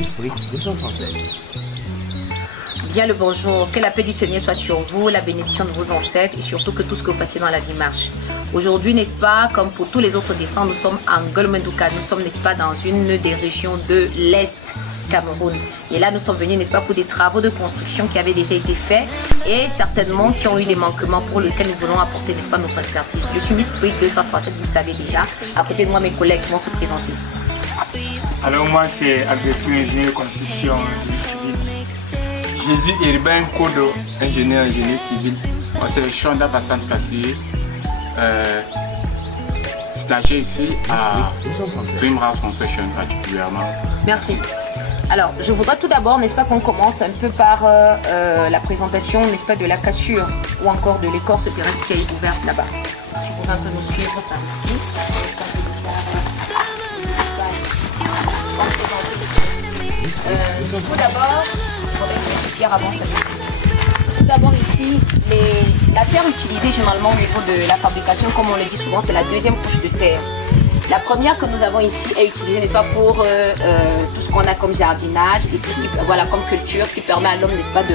L'esprit 237. Bien le bonjour, que la paix du Seigneur soit sur vous, la bénédiction de vos ancêtres et surtout que tout ce que vous fassiez dans la vie marche. Aujourd'hui, n'est-ce pas, comme pour tous les autres descendants, nous sommes en Golmendouka, nous sommes, n'est-ce pas, dans une des régions de l'Est Cameroun. Et là, nous sommes venus, n'est-ce pas, pour des travaux de construction qui avaient déjà été faits et certainement qui ont eu des manquements pour lesquels nous voulons apporter, n'est-ce pas, notre expertise. Je suis Miss Pouic 237, vous le savez déjà. À côté de moi, mes collègues vont se présenter. Alors moi, c'est Alberto, ingénieur de construction civile. Jésus Heribin Kodo, ingénieur civil. Moi, c'est Chanda Bassane Kassi, stagiaire ici à Dreamhouse Construction particulièrement. Merci. Alors, je voudrais tout d'abord, n'est-ce pas, qu'on commence un peu par la présentation, n'est-ce pas, de la cassure ou encore de l'écorce terrestre qui est ouverte là-bas. Si vous pouvez un peu nous suivre par ici. Tout d'abord, Pierre avance avec nous. Tout d'abord ici, la terre utilisée généralement au niveau de la fabrication, comme on le dit souvent, c'est la deuxième couche de terre. La première que nous avons ici est utilisée, n'est-ce pas, pour tout ce qu'on a comme jardinage et tout ce qui, voilà, comme culture qui permet à l'homme, n'est-ce pas, de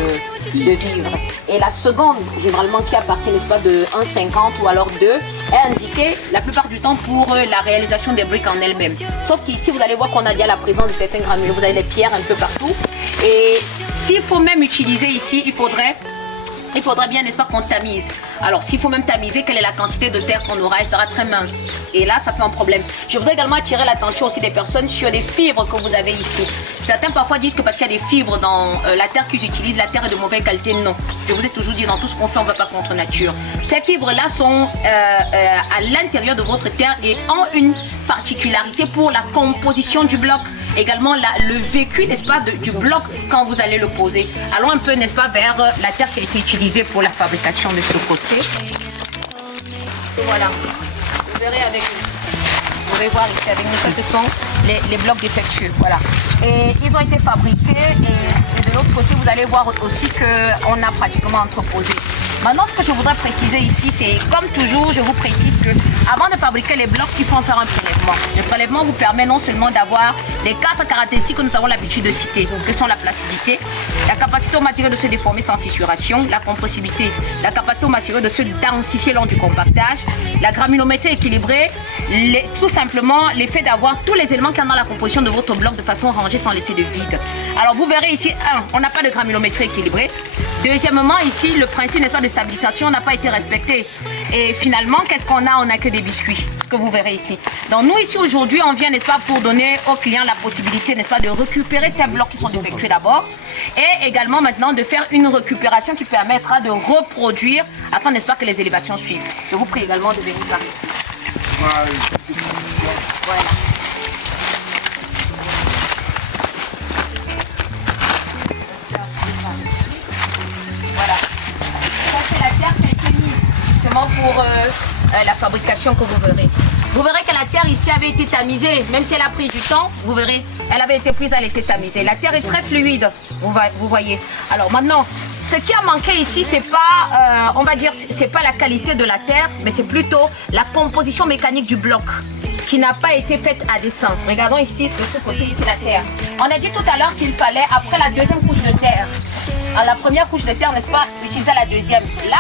vivre. Et la seconde, généralement qui appartient, n'est-ce pas, de 1,50 ou alors 2, est indiquée la plupart du temps pour la réalisation des briques en elles-mêmes. Sauf qu'ici, vous allez voir qu'on a bien la présence de certains granulés. Vous avez les pierres un peu partout. Et s'il faut même utiliser ici, il faudrait bien, n'est-ce pas, qu'on tamise. Alors, s'il faut même tamiser, quelle est la quantité de terre qu'on aura, elle sera très mince. Et là, ça fait un problème. Je voudrais également attirer l'attention aussi des personnes sur les fibres que vous avez ici. Certains parfois disent que parce qu'il y a des fibres dans la terre qu'ils utilisent, la terre est de mauvaise qualité. Non. Je vous ai toujours dit, dans tout ce qu'on fait, on ne va pas contre nature. Ces fibres-là sont à l'intérieur de votre terre et ont une particularité pour la composition du bloc. Également le vécu, n'est-ce pas, du bloc quand vous allez le poser. Allons un peu, n'est-ce pas, vers la terre qui a été utilisée pour la fabrication de ce côté. Et voilà, vous verrez avec nous. Vous pouvez voir ici avec nous, ça ce sont les blocs défectueux, voilà. Et ils ont été fabriqués et de l'autre côté, vous allez voir aussi qu'on a pratiquement entreposé. Maintenant, ce que je voudrais préciser ici, c'est comme toujours, je vous précise que avant de fabriquer les blocs, il faut en faire un prélèvement. Le prélèvement vous permet non seulement d'avoir les 4 caractéristiques que nous avons l'habitude de citer, que sont la placidité, la capacité au matériau de se déformer sans fissuration, la compressibilité, la capacité au matériau de se densifier lors du compactage, la granulométrie équilibrée, tout simplement l'effet d'avoir tous les éléments qu'il y a dans la composition de votre bloc de façon rangée sans laisser de vide. Alors vous verrez ici, on n'a pas de granulométrie équilibrée. Deuxièmement, ici, le principe, n'est-ce pas, de stabilisation n'a pas été respecté. Et finalement, qu'est-ce qu'on a? On n'a que des biscuits, ce que vous verrez ici. Donc nous, ici, aujourd'hui, on vient, n'est-ce pas, pour donner aux clients la possibilité, n'est-ce pas, de récupérer ces blocs qui sont défectueux d'abord. Et également, maintenant, de faire une récupération qui permettra de reproduire, afin, n'est-ce pas, que les élévations suivent. Je vous prie également de venir par ici. Voilà. Pour la fabrication que vous verrez. Vous verrez que la terre ici avait été tamisée, même si elle a pris du temps, vous verrez, elle avait été prise, elle a été tamisée. La terre est très fluide, vous voyez. Alors maintenant, ce qui a manqué ici, c'est pas, on va dire, c'est pas la qualité de la terre, mais c'est plutôt la composition mécanique du bloc qui n'a pas été faite à dessein. Regardons ici, de ce côté, ici la terre. On a dit tout à l'heure qu'il fallait, après la deuxième couche de terre, à la première couche de terre, n'est-ce pas, utiliser la deuxième. Là,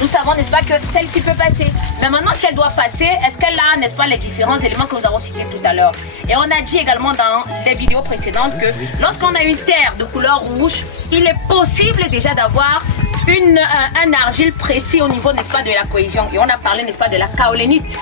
nous savons, n'est-ce pas, que celle-ci peut passer. Mais maintenant, si elle doit passer, est-ce qu'elle a, n'est-ce pas, les différents éléments que nous avons cités tout à l'heure? Et on a dit également dans les vidéos précédentes que lorsqu'on a une terre de couleur rouge, il est possible déjà d'avoir un argile précis au niveau, n'est-ce pas, de la cohésion. Et on a parlé, n'est-ce pas, de la kaolénite,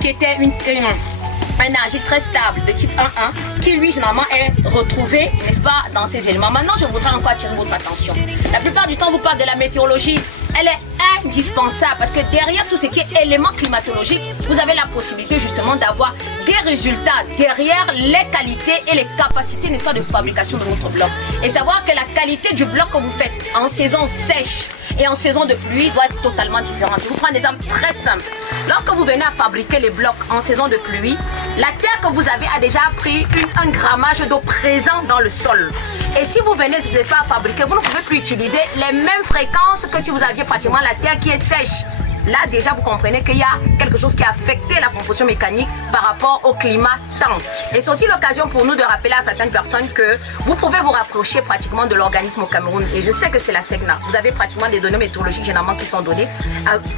qui était un argile très stable de type 1-1 qui lui généralement est retrouvé, n'est-ce pas, dans ces éléments. Maintenant, je voudrais encore attirer votre attention. La plupart du temps, vous parlez de la météorologie. Elle est indispensable parce que derrière tout ce qui est éléments climatologiques, vous avez la possibilité justement d'avoir des résultats derrière les qualités et les capacités, n'est-ce pas, de fabrication de votre bloc. Et savoir que la qualité du bloc que vous faites en saison sèche et en saison de pluie doit être totalement différente. Je vous prends un exemple très simple. Lorsque vous venez à fabriquer les blocs en saison de pluie, la terre que vous avez a déjà pris un grammage d'eau présent dans le sol. Et si vous venez, n'est-ce pas, à fabriquer, vous ne pouvez plus utiliser les mêmes fréquences que si vous aviez pratiquement la terre qui est sèche. là déjà vous comprenez qu'il y a quelque chose qui a affecté la composition mécanique par rapport au climat temps. Et c'est aussi l'occasion pour nous de rappeler à certaines personnes que vous pouvez vous rapprocher pratiquement de l'organisme au Cameroun. Et je sais que c'est la SECNA. Vous avez pratiquement des données météorologiques généralement qui sont données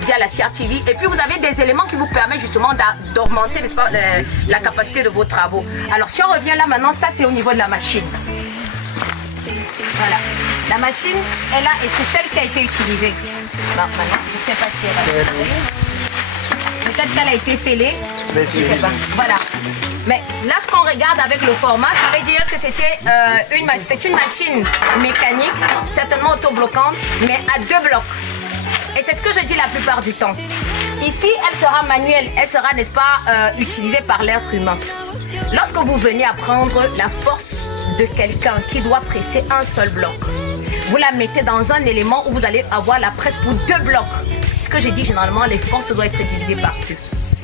via la CRTV. Et puis vous avez des éléments qui vous permettent justement d'augmenter la capacité de vos travaux. Alors si on revient là maintenant, ça c'est au niveau de la machine. Voilà. La machine est là et c'est celle qui a été utilisée. Bon, maintenant, je ne sais pas si elle va être... Peut-être qu'elle a été scellée. Je ne sais pas. Voilà. Mais là, ce qu'on regarde avec le format, ça veut dire que c'était une machine mécanique, certainement autobloquante, mais à 2 blocs. Et c'est ce que je dis la plupart du temps. Ici, elle sera manuelle, elle sera, n'est-ce pas, utilisée par l'être humain. Lorsque vous venez à prendre la force de quelqu'un qui doit presser un seul bloc, vous la mettez dans un élément où vous allez avoir la presse pour 2 blocs. Ce que je dis généralement, les forces doivent être divisées par 2.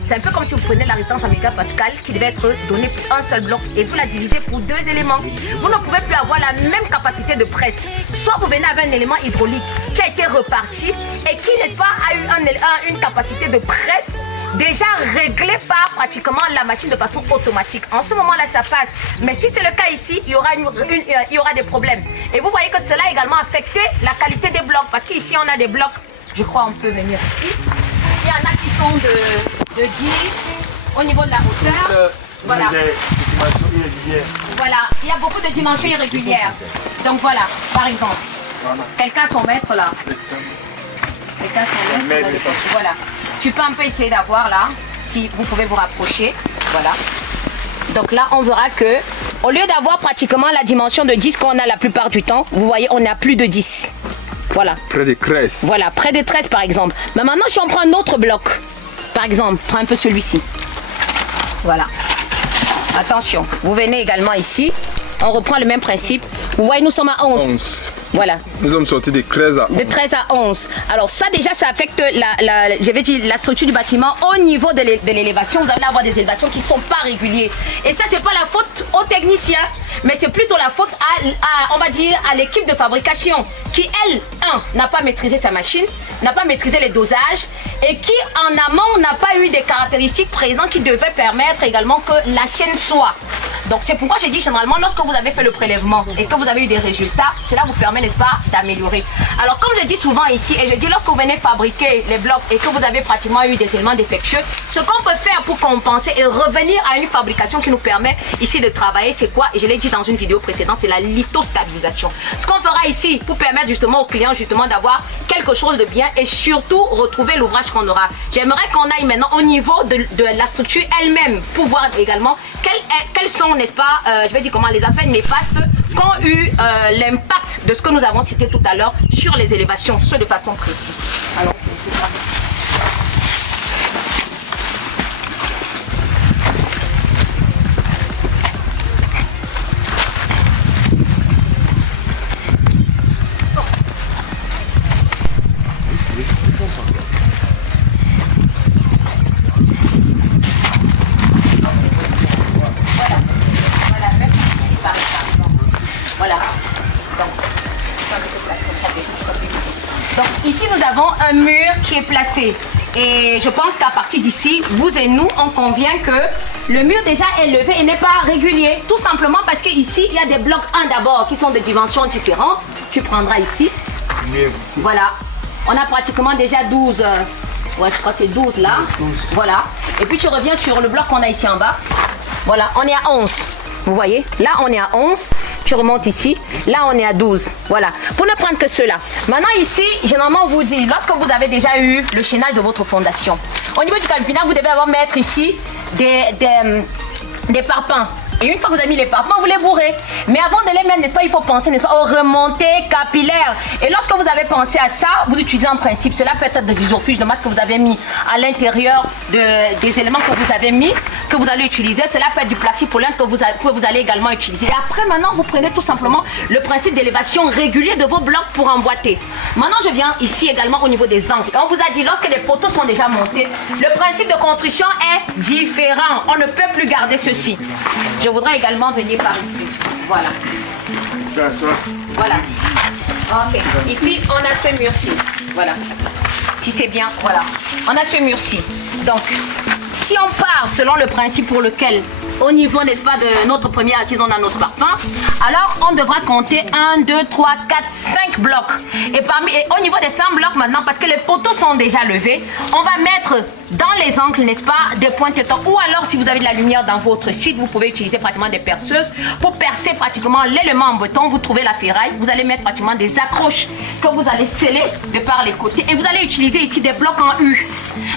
C'est un peu comme si vous prenez la résistance en mégapascal qui devait être donnée pour un seul bloc et vous la divisez pour 2 éléments. Vous ne pouvez plus avoir la même capacité de presse. Soit vous venez avec un élément hydraulique qui a été reparti et qui, n'est-ce pas, a eu une capacité de presse déjà réglée par pratiquement la machine de façon automatique. En ce moment-là, ça passe. Mais si c'est le cas ici, il y aura des problèmes. Et vous voyez que cela a également affecté la qualité des blocs. Parce qu'ici, on a des blocs, je crois on peut venir ici. Il y en a qui sont de 10 au niveau de la hauteur. Voilà. Voilà, il y a beaucoup de dimensions irrégulières. Donc voilà, par exemple, quelqu'un son mètre là. Quelqu'un son mètre. Voilà. Tu peux un peu essayer d'avoir là, si vous pouvez vous rapprocher. Voilà. Donc là, on verra que au lieu d'avoir pratiquement la dimension de 10 qu'on a la plupart du temps, vous voyez, on a plus de 10. Voilà. Près de 13. Voilà, près de 13 par exemple. Mais maintenant, si on prend un autre bloc, par exemple, prends un peu celui-ci. Voilà. Attention, vous venez également ici. On reprend le même principe. Vous voyez, nous sommes à 11. Voilà. Nous sommes sortis de 13 à 11. De 13 à 11. Alors ça déjà, ça affecte la structure du bâtiment au niveau de l'élévation. Vous allez avoir des élévations qui ne sont pas régulières. Et ça, c'est pas la faute aux techniciens, mais c'est plutôt la faute on va dire, à l'équipe de fabrication qui, elle, n'a pas maîtrisé sa machine, n'a pas maîtrisé les dosages et qui, en amont, n'a pas eu des caractéristiques présentes qui devaient permettre également que la chaîne soit. Donc c'est pourquoi j'ai dit généralement, lorsque vous avez fait le prélèvement et que vous avez eu des résultats, cela vous permet, n'est-ce pas, d'améliorer. Alors comme je dis souvent ici, et je dis lorsque vous venez fabriquer les blocs et que vous avez pratiquement eu des éléments défectueux, ce qu'on peut faire pour compenser et revenir à une fabrication qui nous permet ici de travailler, c'est quoi? Et je l'ai dit dans une vidéo précédente, c'est la lithostabilisation. Ce qu'on fera ici pour permettre justement aux clients justement d'avoir quelque chose de bien et surtout retrouver l'ouvrage qu'on aura. J'aimerais qu'on aille maintenant au niveau de la structure elle-même pour voir également quels sont, n'est-ce pas, je vais dire comment, les aspects néfastes qu'ont eu l'impact de ce que nous avons cité tout à l'heure sur les élévations, ce de façon précise. Alors, c'est ça. Donc ici nous avons un mur qui est placé et je pense qu'à partir d'ici, vous et nous, on convient que le mur déjà est levé et n'est pas régulier. Tout simplement parce qu'ici, il y a des blocs 1 d'abord qui sont de dimensions différentes. Tu prendras ici. Voilà. On a pratiquement déjà 12. Ouais, je crois que c'est 12 là. 12. Voilà. Et puis tu reviens sur le bloc qu'on a ici en bas. Voilà, on est à 11. Vous voyez, là on est à 11, tu remontes ici, là on est à 12, voilà, pour ne prendre que cela. Maintenant ici, généralement on vous dit, lorsque vous avez déjà eu le chaînage de votre fondation, au niveau du campinage, vous devez mettre ici des parpaings. Et une fois que vous avez mis les parpaings, vous les bourrez. Mais avant de les mettre, n'est-ce pas, il faut penser, n'est-ce pas, aux remontées capillaires. Et lorsque vous avez pensé à ça, vous utilisez en principe, cela peut être des isofuges de masse que vous avez mis à l'intérieur des éléments que vous avez mis, que vous allez utiliser. Cela peut être du plastique polymère que vous allez également utiliser. Et après, maintenant, vous prenez tout simplement le principe d'élévation régulier de vos blocs pour emboîter. Maintenant, je viens ici également au niveau des angles. On vous a dit, lorsque les poteaux sont déjà montés, le principe de construction est différent. On ne peut plus garder ceci. Je voudrais également venir par ici. Voilà. Voilà. Ok. Ici, on a ce mur-ci. Voilà. Si c'est bien, voilà. on a ce mur-ci. Donc, si on part selon le principe pour lequel, au niveau, n'est-ce pas, de notre première assise, on a notre parpaing, alors on devra compter 1, 2, 3, 4, 5 blocs. Et au niveau des 5 blocs maintenant, parce que les poteaux sont déjà levés, on va mettre dans les angles, n'est-ce pas, des pointetons. Ou alors, si vous avez de la lumière dans votre site, vous pouvez utiliser pratiquement des perceuses pour percer pratiquement l'élément en béton. Vous trouvez la ferraille, vous allez mettre pratiquement des accroches que vous allez sceller de par les côtés. Et vous allez utiliser ici des blocs en U.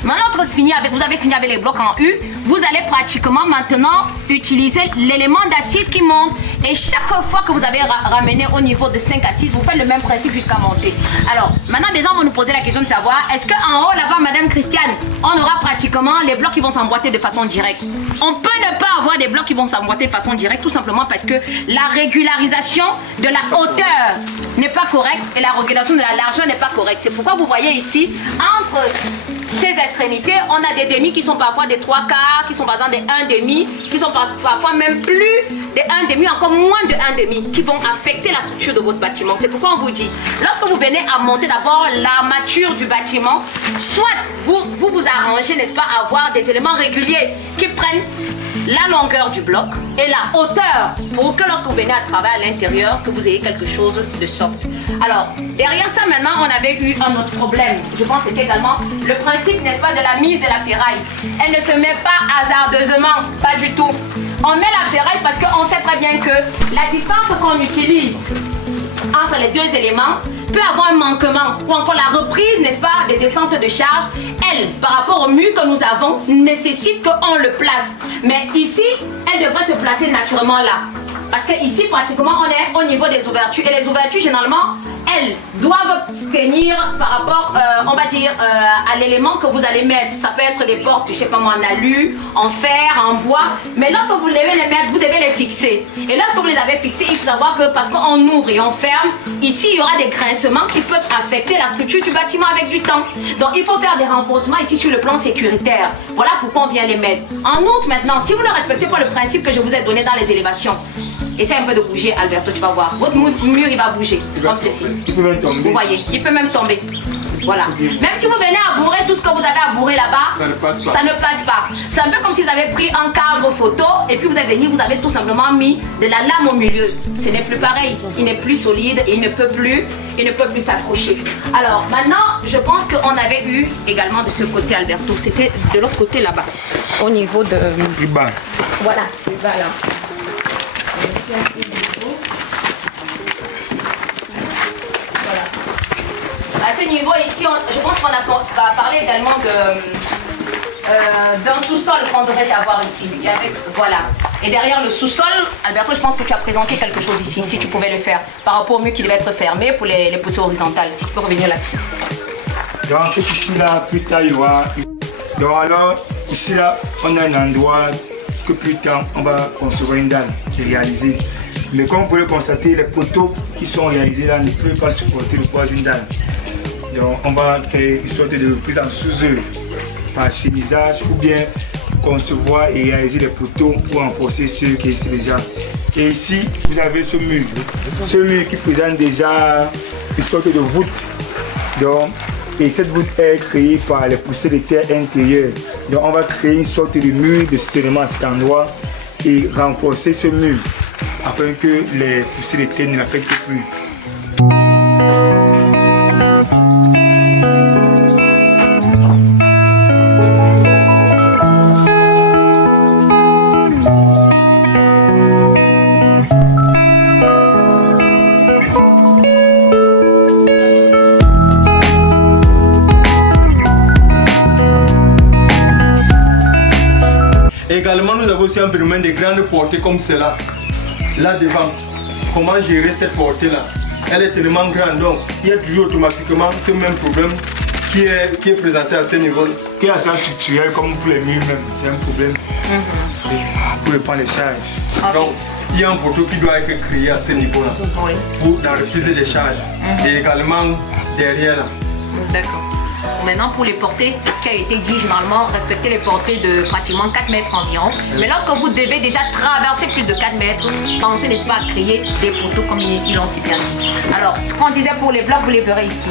Maintenant, vous avez fini avec les blocs en U. Vous allez pratiquement maintenant utiliser l'élément d'assise qui monte. Et chaque fois que vous avez ramené au niveau de 5 assises, vous faites le même principe jusqu'à monter. Alors, maintenant, des gens vont nous poser la question de savoir, est-ce qu'en haut, là-bas, Madame Christiane, on aura pratiquement les blocs qui vont s'emboîter de façon directe? On peut ne pas avoir des blocs qui vont s'emboîter de façon directe, tout simplement parce que la régularisation de la hauteur n'est pas correcte et la régulation de la largeur n'est pas correcte. C'est pourquoi vous voyez ici, entre ces extrémités, on a des demi qui sont parfois des 3 quarts, qui sont par exemple des 1,5, qui sont parfois même plus des 1,5, encore moins de 1,5, qui vont affecter la structure de votre bâtiment. C'est pourquoi on vous dit, lorsque vous venez à monter d'abord l'armature du bâtiment, soit vous arrangez, n'est-ce pas, à avoir des éléments réguliers qui prennent la longueur du bloc et la hauteur pour que lorsque vous venez à travailler à l'intérieur, que vous ayez quelque chose de soft. Alors, derrière ça maintenant, on avait eu un autre problème. Je pense que c'était également le principe, n'est-ce pas, de la mise de la ferraille. Elle ne se met pas hasardeusement, pas du tout. On met la ferraille parce qu'on sait très bien que la distance qu'on utilise entre les deux éléments peut avoir un manquement ou encore la reprise, n'est-ce pas, des descentes de charge. Elle, par rapport au mur que nous avons, nécessite qu'on le place. Mais ici, elle devrait se placer naturellement là. Parce que ici, pratiquement, on est au niveau des ouvertures. Et les ouvertures, généralement, elles doivent tenir par rapport, on va dire, à l'élément que vous allez mettre. Ça peut être des portes, je sais pas moi, en alu, en fer, en bois. Mais lorsque vous devez les mettre, vous devez les fixer. Et lorsque vous les avez fixés, il faut savoir que parce qu'on ouvre et on ferme, ici, il y aura des grincements qui peuvent affecter la structure du bâtiment avec du temps. Donc, il faut faire des renforcements ici sur le plan sécuritaire. Voilà pourquoi on vient les mettre. En outre, maintenant, si vous ne respectez pas le principe que je vous ai donné dans les élévations, essaie un peu de bouger, Alberto, tu vas voir. Votre mur, il va bouger, comme ceci. Il peut même tomber. Vous voyez, il peut même tomber. Voilà. Même si vous venez à bourrer tout ce que vous avez à bourrer là-bas, ça ne passe pas. C'est un peu comme si vous avez pris un cadre photo et puis vous avez venu, vous avez tout simplement mis de la lame au milieu. Ce n'est plus pareil. Il n'est plus solide et il ne peut plus s'accrocher. Alors maintenant, je pense qu'on avait eu également de ce côté, Alberto. C'était de l'autre côté là-bas, au niveau de... Du bas. Voilà, du bas là. À ce niveau ici, je pense qu'on va parler également d'un sous-sol qu'on devrait avoir ici. Voilà. Et derrière le sous-sol, Alberto, je pense que tu as présenté quelque chose ici, si tu pouvais le faire, par rapport au mur qui devait être fermé pour les poussées horizontales. Si tu peux revenir là-dessus. Donc ici là, plus tard il y aura... Donc alors, ici là, on a un endroit que plus tard on va concevoir une dalle et réaliser. Mais comme vous pouvez constater, les poteaux qui sont réalisés là ne peuvent pas supporter le poids d'une dalle. Donc on va faire une sorte de prise en sous-œuvre par chemisage ou bien concevoir et réaliser les poteaux pour renforcer ceux qui existent déjà. Et ici, vous avez ce mur qui présente déjà une sorte de voûte. Donc, et cette voûte est créée par les poussées de terre intérieures. Donc on va créer une sorte de mur de soutenement à cet endroit et renforcer ce mur afin que les poussées de terre ne l'affectent plus. Également, nous avons aussi un phénomène de grande portée comme cela, là devant. Comment gérer cette portée-là? Elle est tellement grande, donc il y a toujours automatiquement ce même problème qui est présenté à ce niveau-là. Qui est assez structurel comme pour les murs même, c'est un problème pour le prendre les charges. Okay. Donc, il y a un poteau qui doit être créé à ce niveau-là pour la reprise des charges et également derrière là. D'accord. Maintenant, pour les portées qui a été dit, généralement, respecter les portées de pratiquement 4 mètres environ. Mais lorsque vous devez déjà traverser plus de 4 mètres, pensez, n'est-ce pas, à créer des poteaux comme ils l'ont si bien dit. Alors, ce qu'on disait pour les blocs, vous les verrez ici.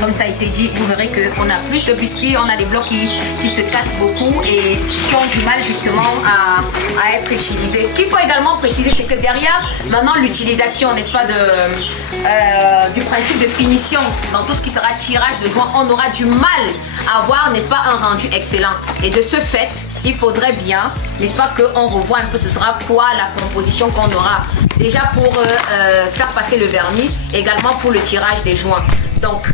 comme ça a été dit, vous verrez qu'on a plus de biscuits, on a des blocs qui se cassent beaucoup et qui ont du mal justement à être utilisés. Ce qu'il faut également préciser, c'est que derrière, maintenant l'utilisation, n'est-ce pas, du principe de finition, dans tout ce qui sera tirage de joint, on aura du mal à avoir, n'est-ce pas, un rendu excellent. Et de ce fait, il faudrait bien, n'est-ce pas, qu'on revoie un peu ce sera quoi la composition qu'on aura. Déjà pour faire passer le vernis, également pour le tirage des joints. Donc,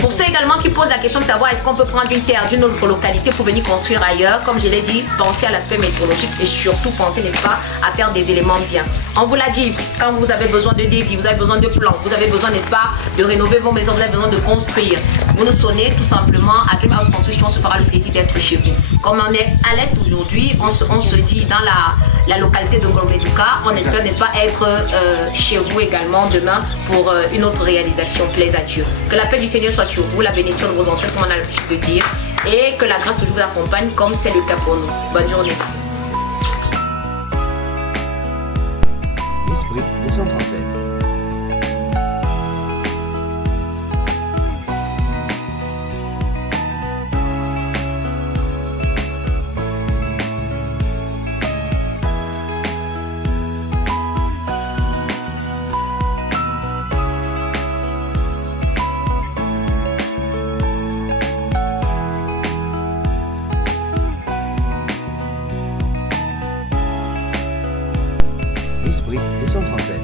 pour ceux également qui posent la question de savoir est-ce qu'on peut prendre une terre d'une autre localité pour venir construire ailleurs, comme je l'ai dit, pensez à l'aspect météorologique et surtout pensez, n'est-ce pas, à faire des éléments bien. On vous l'a dit, quand vous avez besoin de devis, vous avez besoin de plans, vous avez besoin, n'est-ce pas, de rénover vos maisons, vous avez besoin de construire. Vous nous sonnez tout simplement, à Dream House Construction, on se fera le plaisir d'être chez vous. Comme on est à l'est aujourd'hui, on se dit dans la localité de Ngolomeduka, on espère, n'est-ce pas, être chez vous également demain pour une autre réalisation. Plaise à Dieu. Que la paix du Seigneur soit sur vous, la bénédiction de vos ancêtres, comme on a l'habitude de dire, et que la grâce toujours vous accompagne comme c'est le cas pour nous. Bonne journée. Esprit 237. Esprit 237.